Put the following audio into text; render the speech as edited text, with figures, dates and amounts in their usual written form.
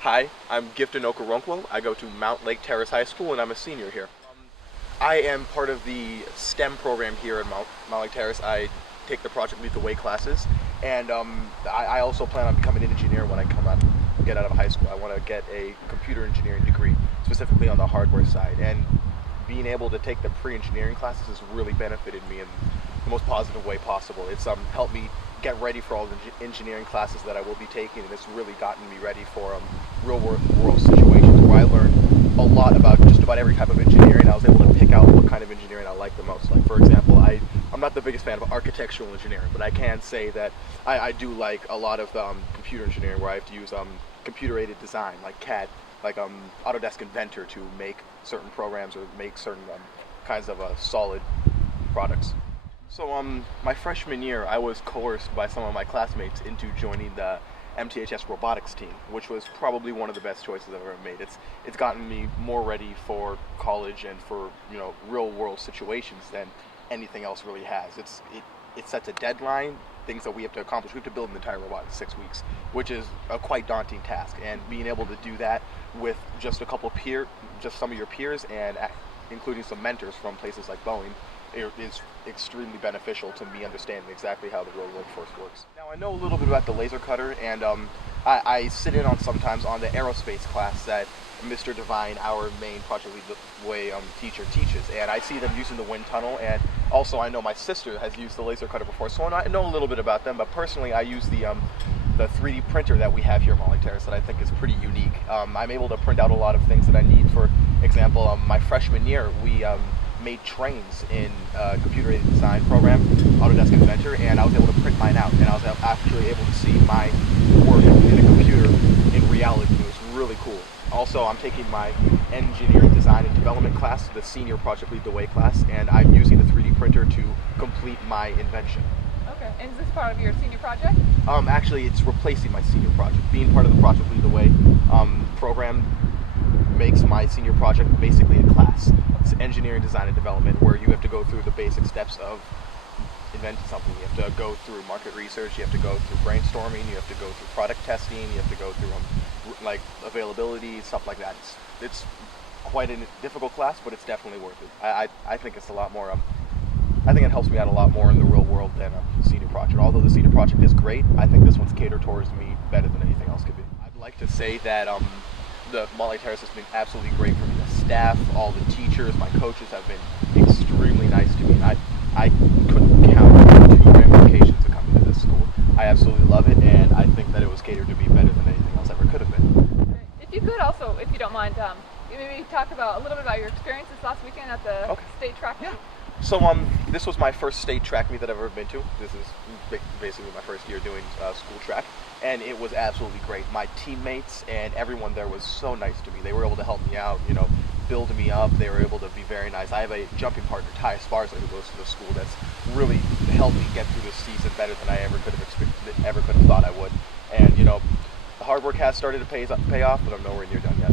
Hi, I'm Gifton Okoronkwo. I go to Mount Lake Terrace High School and I'm a senior here. I am part of the STEM program here at Mount Lake Terrace. I take the Project Lead the Way classes, and I also plan on becoming an engineer when I get out of high school. I want to get a computer engineering degree, specifically on the hardware side, and being able to take the pre-engineering classes has really benefited me in the most positive way possible. It's helped me get ready for all the engineering classes that I will be taking, and it's really gotten me ready for real world situations where I learned a lot about just about every type of engineering. I was able to pick out what kind of engineering I like the most. Like, for example, I'm not the biggest fan of architectural engineering, but I can say that I do like a lot of computer engineering where I have to use computer-aided design like CAD, like Autodesk Inventor to make certain programs or make certain kinds of solid products. So my freshman year, I was coerced by some of my classmates into joining the MTHS robotics team, which was probably one of the best choices I've ever made. It's gotten me more ready for college and for real world situations than anything else really has. It sets a deadline, things that we have to accomplish. We have to build an entire robot in 6 weeks, which is a quite daunting task. And being able to do that with just some of your peers, and including some mentors from places like Boeing, is extremely beneficial to me understanding exactly how the real workforce works. Now, I know a little bit about the laser cutter, and I sit in on sometimes on the aerospace class that Mr. Devine, our main Project Lead the Way teacher, teaches, and I see them using the wind tunnel, and also I know my sister has used the laser cutter before, so I know a little bit about them, but personally I use the 3D printer that we have here at Mount Lake Terrace that I think is pretty unique. I'm able to print out a lot of things that I need. For example, my freshman year, we made trains in a computer-aided design program, Autodesk Inventor, and I was able to print mine out, and I was actually able to see my work in a computer in reality. It was really cool. Also, I'm taking my engineering design and development class, the senior Project Lead the Way class, and I'm using the 3D printer to complete my invention. Okay, and is this part of your senior project? Actually, it's replacing my senior project. Being part of the Project Lead the Way program makes my senior project basically a class. It's engineering, design, and development, where you have to go through the basic steps of inventing something. You have to go through market research, you have to go through brainstorming, you have to go through product testing, you have to go through like availability, stuff like that. It's quite a difficult class, but it's definitely worth it. I think it's a lot more. I think it helps me out a lot more in the real world than a senior project. Although the senior project is great, I think this one's catered towards me better than anything else could be. I'd like to say that the Mount Lake Terrace has been absolutely great for me. The staff, all the teachers, my coaches have been extremely nice to me. And I couldn't count the 2 ramifications of coming to this school. I absolutely love it, and I think that it was catered to me better than anything else ever could have been. If you could also, if you don't mind, maybe talk about a little bit about your experiences last weekend at the state track meet. Yeah. So this was my first state track meet that I've ever been to. This is basically my first year doing school track, and it was absolutely great. My teammates and everyone there was so nice to me. They were able to help me out, build me up. They were able to be very nice. I have a jumping partner, Ty Esparza, who goes to the school, that's really helped me get through this season better than I ever could have thought I would. And the hard work has started to pay off, but I'm nowhere near done yet.